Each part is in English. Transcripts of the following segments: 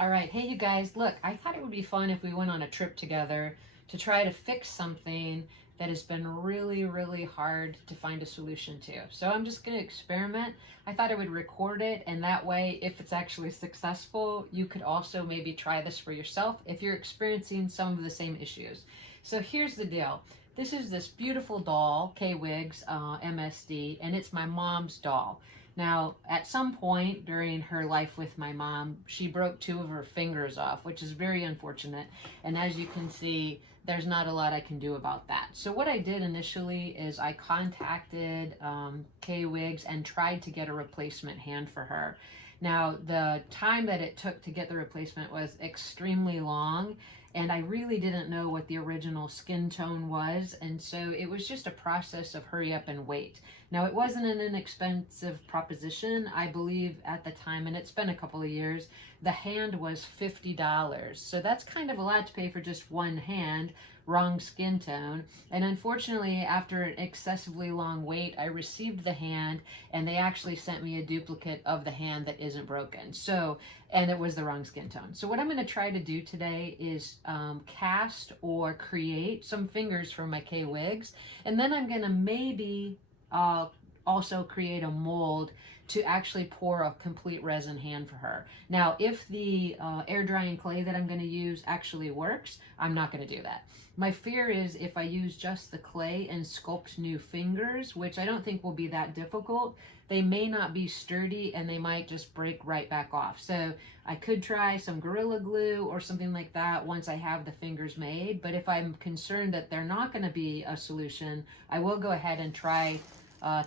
All right, hey you guys, look, I thought it would be fun if we went on a trip together to try to fix something that has been really, really hard to find a solution to. So I'm just going to experiment. I thought I would record it, and that way, if it's actually successful, you could also maybe try this for yourself if you're experiencing some of the same issues. So here's the deal. This beautiful doll, K-Wigs, MSD, and it's my mom's doll. Now, at some point during her life with my mom, she broke two of her fingers off, which is very unfortunate. And as you can see, there's not a lot I can do about that. So what I did initially is I contacted K-Wigs and tried to get a replacement hand for her. Now, the time that it took to get the replacement was extremely long, and I really didn't know what the original skin tone was, and so it was just a process of hurry up and wait. Now, it wasn't an inexpensive proposition, I believe, at the time, and it's been a couple of years. The hand was $50, so that's kind of a lot to pay for just one hand, wrong skin tone. And unfortunately, after an excessively long wait, I received the hand, and they actually sent me a duplicate of the hand that isn't broken. So, and it was the wrong skin tone. So what I'm going to try to do today is cast or create some fingers for my K-Wigs, and then I'm going to maybe also create a mold to actually pour a complete resin hand for her. Now, if the air drying clay that I'm going to use actually works, I'm not going to do that. My fear is if I use just the clay and sculpt new fingers, which I don't think will be that difficult, they may not be sturdy and they might just break right back off. So I could try some Gorilla Glue or something like that once I have the fingers made, but if I'm concerned that they're not going to be a solution, I will go ahead and try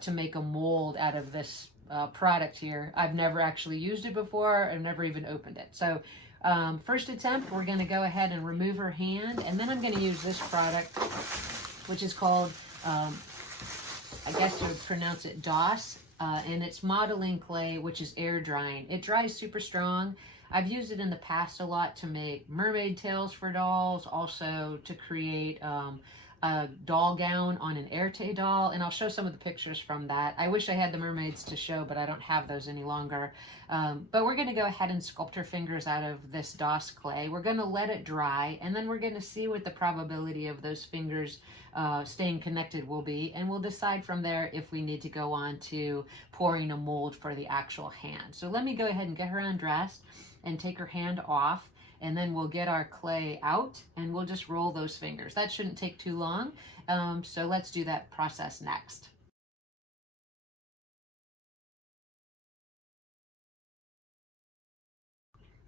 to make a mold out of this product here. I've never actually used it before. I've never even opened it. So first attempt, we're going to go ahead and remove her hand, and then I'm going to use this product, which is called, I guess you would pronounce it DOS, and it's modeling clay, which is air drying. It dries super strong. I've used it in the past a lot to make mermaid tails for dolls, also to create a doll gown on an Airte doll, and I'll show some of the pictures from that. I wish I had the mermaids to show, but I don't have those any longer. But we're going to go ahead and sculpt her fingers out of this DOS clay. We're going to let it dry, and then we're going to see what the probability of those fingers staying connected will be, and we'll decide from there if we need to go on to pouring a mold for the actual hand. So let me go ahead and get her undressed and take her hand off, and then we'll get our clay out and we'll just roll those fingers. That shouldn't take too long, so let's do that process next.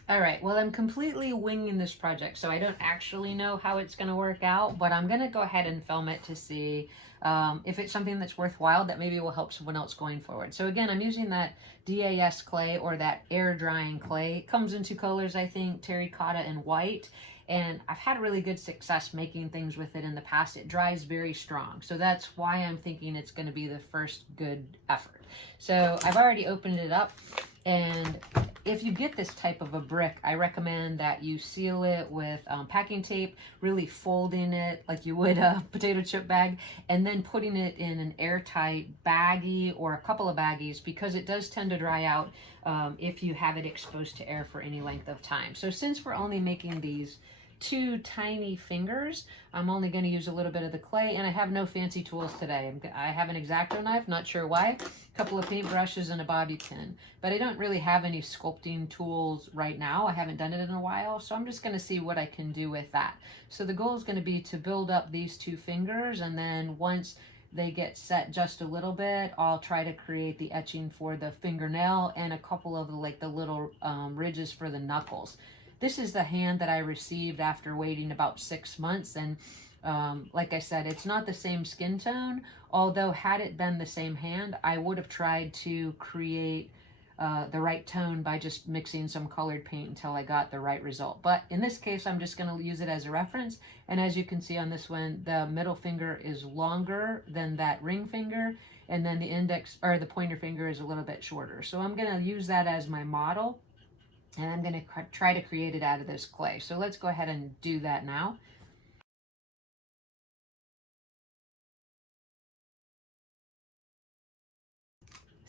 All right, well, I'm completely winging this project, so I don't actually know how it's going to work out, but I'm going to go ahead and film it to see if it's something that's worthwhile that maybe will help someone else going forward. So again, I'm using that DAS clay, or that air drying clay. It comes in two colors, I think, terracotta and white, and I've had really good success making things with it in the past. It dries very strong, so that's why I'm thinking it's going to be the first good effort. So I've already opened it up, and if you get this type of a brick, I recommend that you seal it with packing tape, really folding it like you would a potato chip bag, and then putting it in an airtight baggie or a couple of baggies, because it does tend to dry out if you have it exposed to air for any length of time. So since we're only making these two tiny fingers, I'm only going to use a little bit of the clay, and I have no fancy tools today. I have an X-Acto knife, not sure why, a couple of paint brushes and a bobby pin, but I don't really have any sculpting tools right now. I haven't done it in a while, so I'm just going to see what I can do with that. So the goal is going to be to build up these two fingers, and then once they get set just a little bit, I'll try to create the etching for the fingernail and a couple of the little ridges for the knuckles. This is the hand that I received after waiting about 6 months, and like I said, it's not the same skin tone, although had it been the same hand, I would have tried to create the right tone by just mixing some colored paint until I got the right result. But in this case, I'm just going to use it as a reference, and as you can see on this one, the middle finger is longer than that ring finger, and then the index, or the pointer finger, is a little bit shorter. So I'm going to use that as my model, and I'm going to try to create it out of this clay. So let's go ahead and do that now.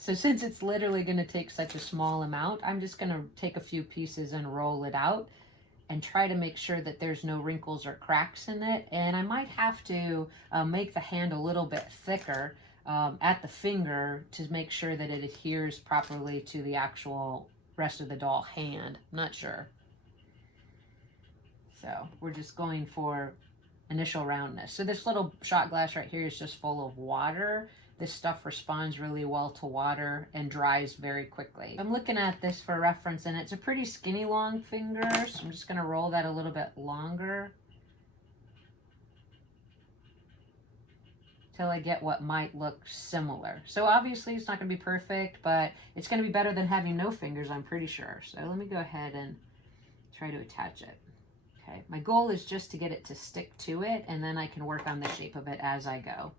So since it's literally going to take such a small amount, I'm just going to take a few pieces and roll it out and try to make sure that there's no wrinkles or cracks in it. And I might have to make the hand a little bit thicker at the finger to make sure that it adheres properly to the actual rest of the doll hand. I'm not sure. So we're just going for initial roundness. So this little shot glass right here is just full of water. This stuff responds really well to water and dries very quickly. I'm looking at this for reference, and it's a pretty skinny long finger, so I'm just going to roll that a little bit longer till I get what might look similar. So obviously it's not going to be perfect, but it's going to be better than having no fingers, I'm pretty sure. So let me go ahead and try to attach it. Okay, my goal is just to get it to stick to it, and then I can work on the shape of it as I go.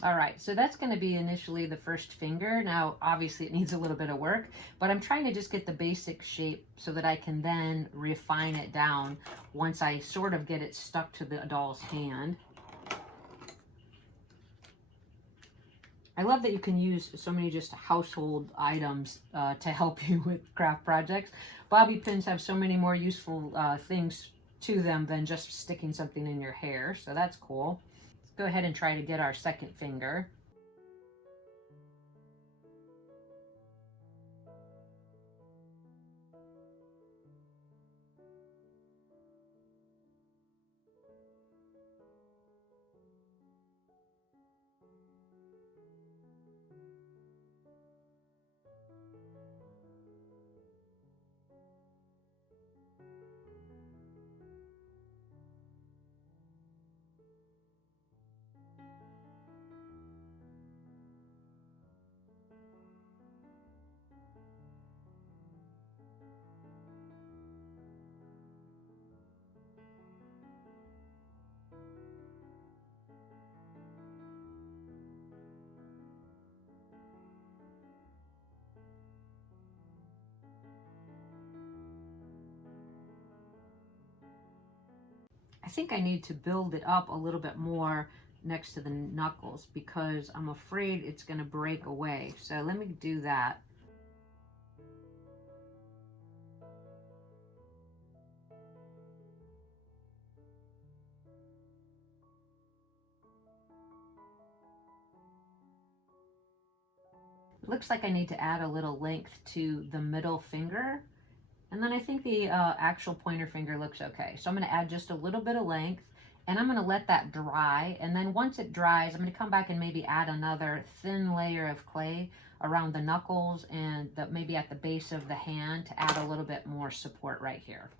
All right, so that's going to be initially the first finger. Now, obviously it needs a little bit of work, but I'm trying to just get the basic shape so that I can then refine it down once I sort of get it stuck to the doll's hand. I love that you can use so many just household items to help you with craft projects. Bobby pins have so many more useful things to them than just sticking something in your hair, so that's cool. Let's go ahead and try to get our second finger. I think I need to build it up a little bit more next to the knuckles because I'm afraid it's going to break away. So let me do that. It looks like I need to add a little length to the middle finger. And then I think the actual pointer finger looks okay. So I'm going to add just a little bit of length, and I'm going to let that dry. And then once it dries, I'm going to come back and maybe add another thin layer of clay around the knuckles and maybe at the base of the hand to add a little bit more support right here.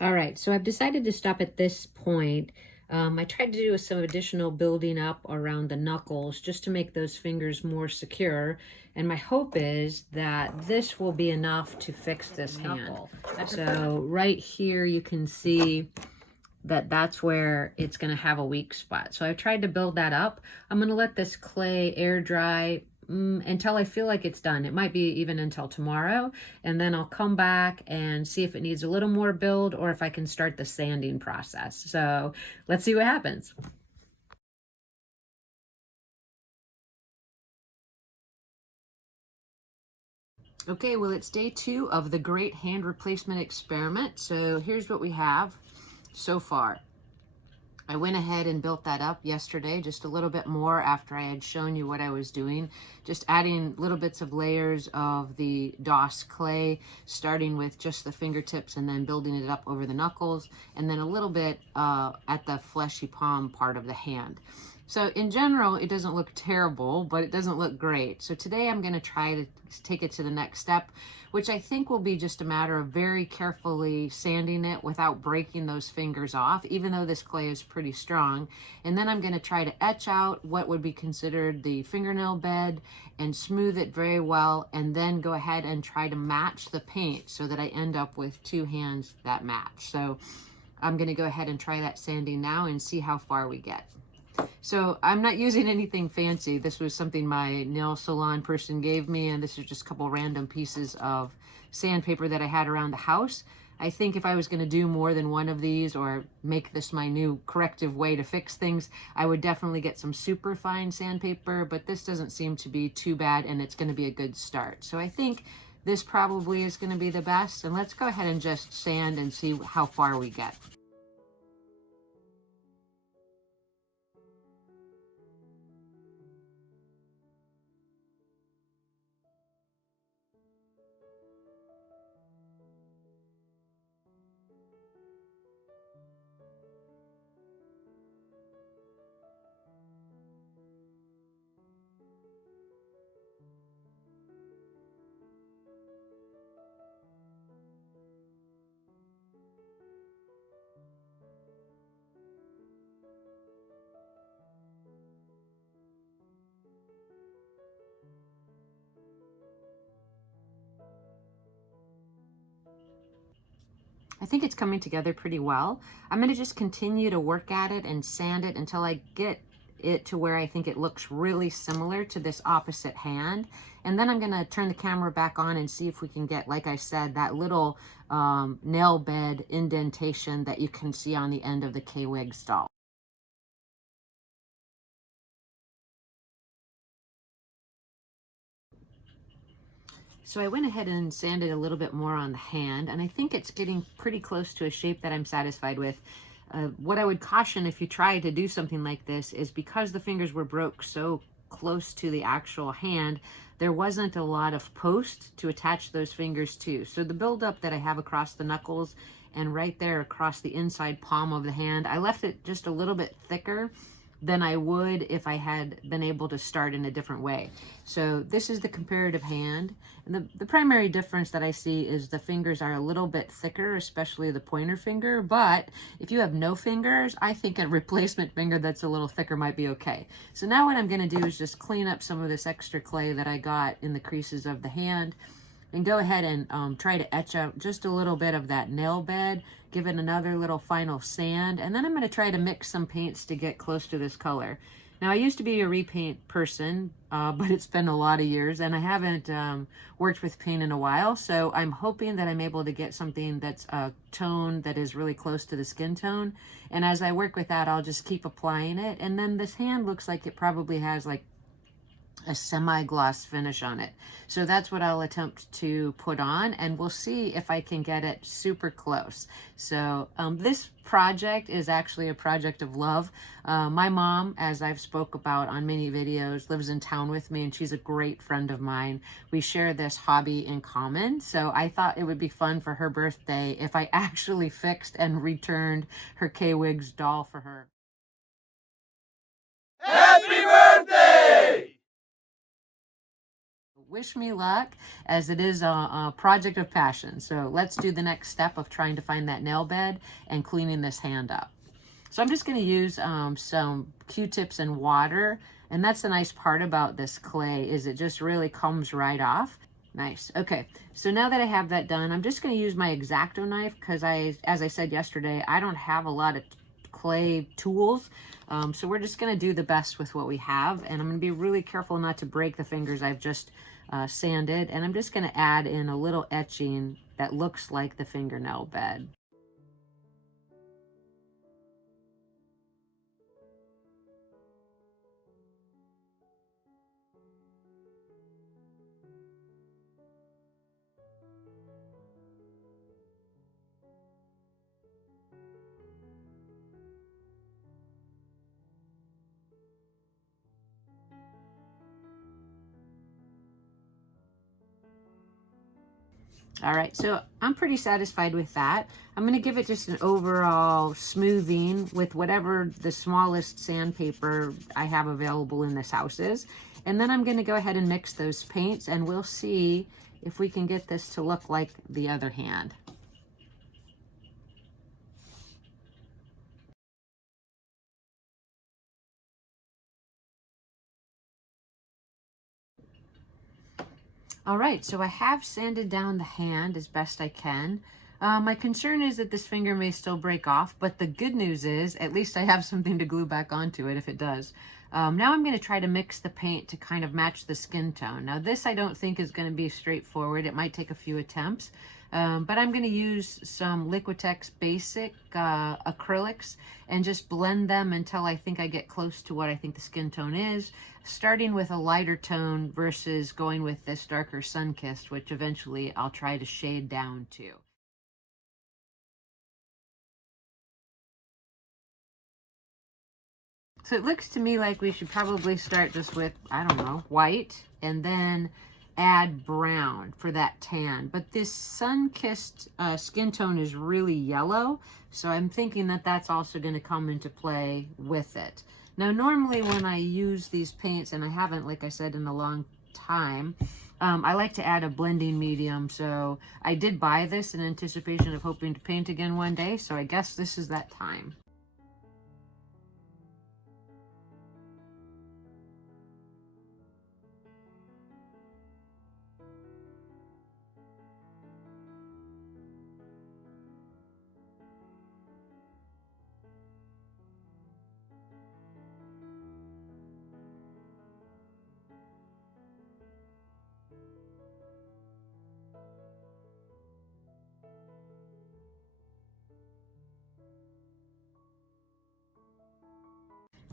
All right, so I've decided to stop at this point. I tried to do some additional building up around the knuckles just to make those fingers more secure. And my hope is that this will be enough to fix this hand. So right here you can see that that's where it's going to have a weak spot. So I tried to build that up. I'm going to let this clay air dry until I feel like it's done. It might be even until tomorrow, and then I'll come back and see if it needs a little more build or if I can start the sanding process. So let's see what happens. Okay, well, it's day 2 of the Great Hand Replacement Experiment. So here's what we have so far. I went ahead and built that up yesterday, just a little bit more after I had shown you what I was doing. Just adding little bits of layers of the DOS clay, starting with just the fingertips and then building it up over the knuckles, and then a little bit at the fleshy palm part of the hand. So in general, it doesn't look terrible, but it doesn't look great. So today I'm going to try to take it to the next step, which I think will be just a matter of very carefully sanding it without breaking those fingers off, even though this clay is pretty strong. And then I'm going to try to etch out what would be considered the fingernail bed and smooth it very well, and then go ahead and try to match the paint so that I end up with two hands that match. So I'm going to go ahead and try that sanding now and see how far we get. So I'm not using anything fancy. This was something my nail salon person gave me, and this is just a couple random pieces of sandpaper that I had around the house. I think if I was going to do more than one of these or make this my new corrective way to fix things, I would definitely get some super fine sandpaper, but this doesn't seem to be too bad, and it's going to be a good start. So I think this probably is going to be the best, and let's go ahead and just sand and see how far we get. I think it's coming together pretty well. I'm going to just continue to work at it and sand it until I get it to where I think it looks really similar to this opposite hand. And then I'm going to turn the camera back on and see if we can get, like I said, that little nail bed indentation that you can see on the end of the K-Wigs doll. So I went ahead and sanded a little bit more on the hand, and I think it's getting pretty close to a shape that I'm satisfied with. What I would caution if you try to do something like this is, because the fingers were broke so close to the actual hand, there wasn't a lot of post to attach those fingers to. So the buildup that I have across the knuckles and right there across the inside palm of the hand, I left it just a little bit thicker than I would if I had been able to start in a different way. So this is the comparative hand. And the primary difference that I see is the fingers are a little bit thicker, especially the pointer finger. But if you have no fingers, I think a replacement finger that's a little thicker might be okay. So now what I'm going to do is just clean up some of this extra clay that I got in the creases of the hand, and go ahead and try to etch out just a little bit of that nail bed, give it another little final sand, and then I'm going to try to mix some paints to get close to this color. Now, I used to be a repaint person, but it's been a lot of years, and I haven't worked with paint in a while, so I'm hoping that I'm able to get something that's a tone that is really close to the skin tone, and as I work with that, I'll just keep applying it, and then this hand looks like it probably has like a semi-gloss finish on it. So that's what I'll attempt to put on, and we'll see if I can get it super close. So this project is actually a project of love. My mom, as I've spoke about on many videos, lives in town with me, and she's a great friend of mine. We share this hobby in common, so I thought it would be fun for her birthday if I actually fixed and returned her K-Wigs doll for her. Happy birthday! Wish me luck, as it is a project of passion. So let's do the next step of trying to find that nail bed and cleaning this hand up. So I'm just going to use some Q-tips and water, and that's the nice part about this clay, is it just really comes right off. Nice. Okay, so now that I have that done, I'm just going to use my X-Acto knife, because as I said yesterday, I don't have a lot of clay tools. So we're just going to do the best with what we have, and I'm going to be really careful not to break the fingers I've just sanded, and I'm just going to add in a little etching that looks like the fingernail bed. All right, so I'm pretty satisfied with that. I'm going to give it just an overall smoothing with whatever the smallest sandpaper I have available in this house is. And then I'm going to go ahead and mix those paints, and we'll see if we can get this to look like the other hand. All right, so I have sanded down the hand as best I can. My concern is that this finger may still break off, but the good news is at least I have something to glue back onto it if it does. Now I'm going to try to mix the paint to kind of match the skin tone. Now this I don't think is going to be straightforward. It might take a few attempts, but I'm going to use some Liquitex Basic acrylics and just blend them until I think I get close to what I think the skin tone is, starting with a lighter tone versus going with this darker sun-kissed, which eventually I'll try to shade down to. So it looks to me like we should probably start just with, I don't know, white, and then add brown for that tan. But this sun-kissed skin tone is really yellow, so I'm thinking that that's also going to come into play with it. Now, normally when I use these paints, and I haven't, like I said, in a long time, I like to add a blending medium. So I did buy this in anticipation of hoping to paint again one day, so I guess this is that time.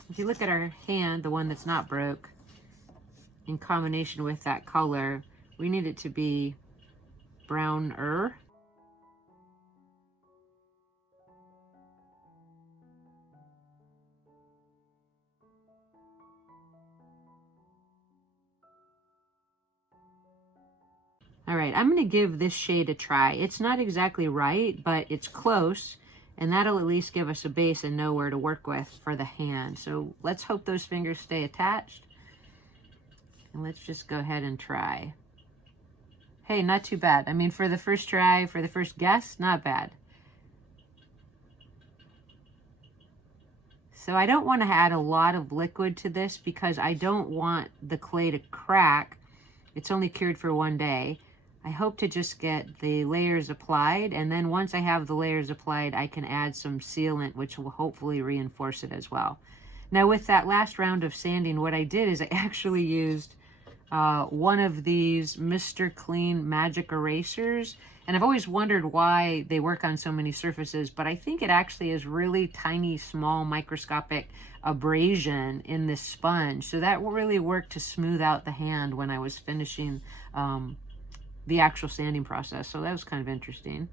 If you look at our hand, the one that's not broke, in combination with that color, we need it to be browner. All right, I'm going to give this shade a try. It's not exactly right, but it's close, and that'll at least give us a base and know where to work with for the hand. So let's hope those fingers stay attached. And let's just go ahead and try. Hey, not too bad. I mean, for the first try, for the first guess, not bad. So I don't want to add a lot of liquid to this because I don't want the clay to crack. It's only cured for one day. I hope to just get the layers applied, and then once I have the layers applied, I can add some sealant, which will hopefully reinforce it as well. Now with that last round of sanding, what I did is I actually used one of these Mr. Clean magic erasers, and I've always wondered why they work on so many surfaces, but I think it actually is really tiny, small, microscopic abrasion in this sponge. So that really worked to smooth out the hand when I was finishing the actual sanding process. So that was kind of interesting.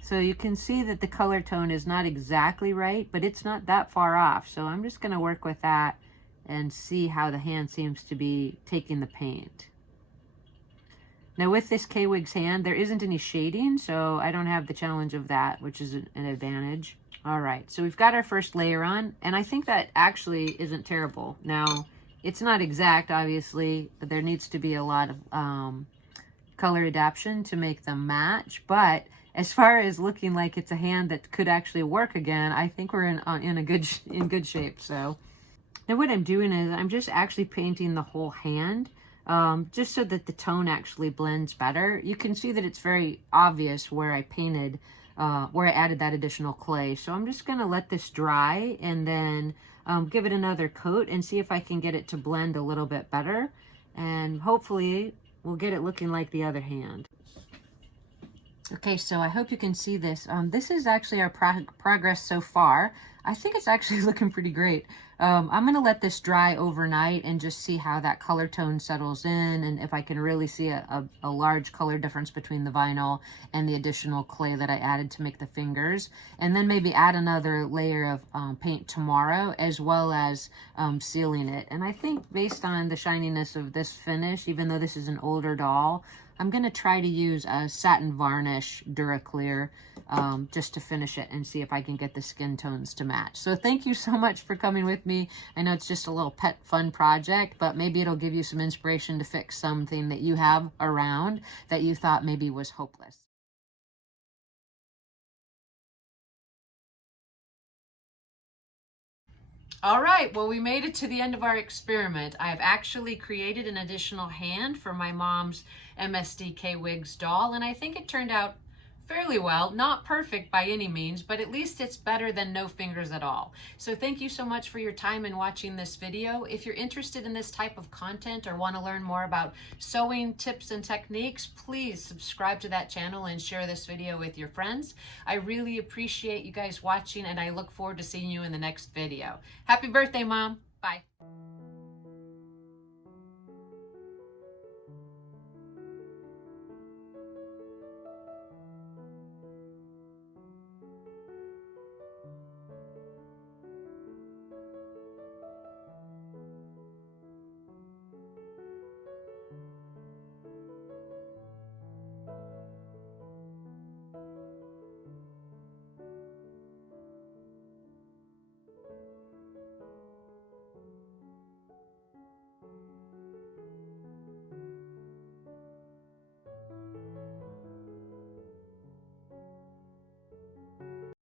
So you can see that the color tone is not exactly right, but it's not that far off. So I'm just going to work with that and see how the hand seems to be taking the paint. Now with this K-Wig's hand, there isn't any shading, so I don't have the challenge of that, which is an advantage. All right, so we've got our first layer on, and I think that actually isn't terrible. Now, it's not exact, obviously, but there needs to be a lot of color adaptation to make them match, but as far as looking like it's a hand that could actually work again, I think we're in good shape. So now what I'm doing is I'm just actually painting the whole hand, just so that the tone actually blends better. You can see that it's very obvious where I painted, where I added that additional clay. So I'm just gonna let this dry and then give it another coat and see if I can get it to blend a little bit better. And hopefully we'll get it looking like the other hand. Okay, so I hope you can see this. This is actually our progress so far. I think it's actually looking pretty great. I'm going to let this dry overnight and just see how that color tone settles in, and if I can really see a large color difference between the vinyl and the additional clay that I added to make the fingers. And then maybe add another layer of paint tomorrow, as well as sealing it. And I think based on the shininess of this finish, even though this is an older doll, I'm going to try to use a satin varnish Duraclear just to finish it and see if I can get the skin tones to match. So thank you so much for coming with me. I know it's just a little pet fun project, but maybe it'll give you some inspiration to fix something that you have around that you thought maybe was hopeless. All right, well, we made it to the end of our experiment. I've actually created an additional hand for my mom's MSDK Wigs doll, and I think it turned out fairly well. Not perfect by any means, but at least it's better than no fingers at all. So thank you so much for your time in watching this video. If you're interested in this type of content or want to learn more about sewing tips and techniques, please subscribe to that channel and share this video with your friends. I really appreciate you guys watching, and I look forward to seeing you in the next video. Happy birthday, Mom. Bye.